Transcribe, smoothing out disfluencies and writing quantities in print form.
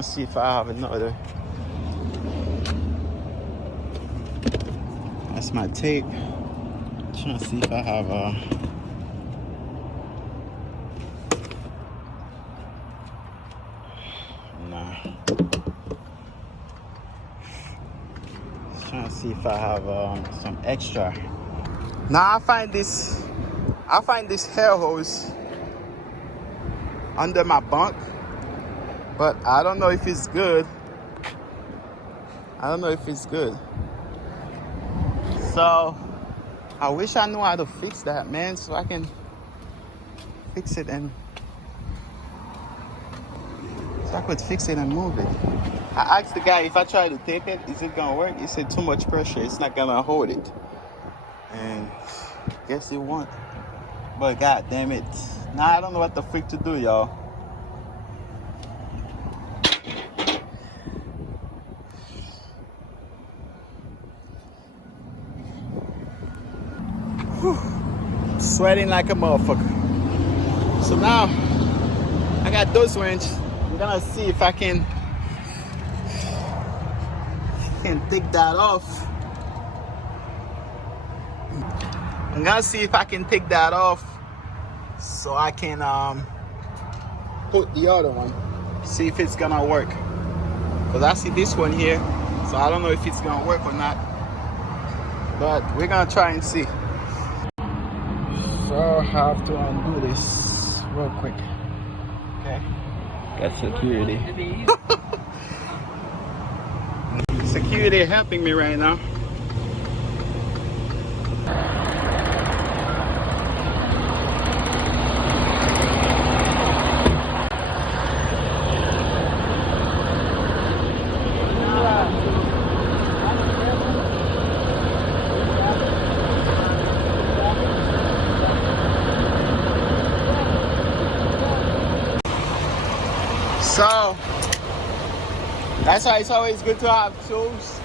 Trying to see if I have another. That's my tape. Trying to see if I have nah. Trying to see if I have some extra. Now I find this hair hose under my bunk, but I don't know if it's good. So I wish I knew how to fix that, man, so I can fix it and I could fix it and move it. I asked the guy if I try to tape it, is it gonna work? He said too much pressure, it's not gonna hold it. And guess it won't. But god damn it. Now I don't know what the freak to do, y'all. Whew. Sweating like a motherfucker. So now I got those wrenches. I'm gonna see if I can take that off. I'm gonna see if I can take that off so I can put the other one, see if it's gonna work. Because I see this one here, so I don't know if it's gonna work or not, but we're gonna try and see. So I have to undo this real quick. Okay, got security. Security helping me right now. So that's why it's always good to have tools.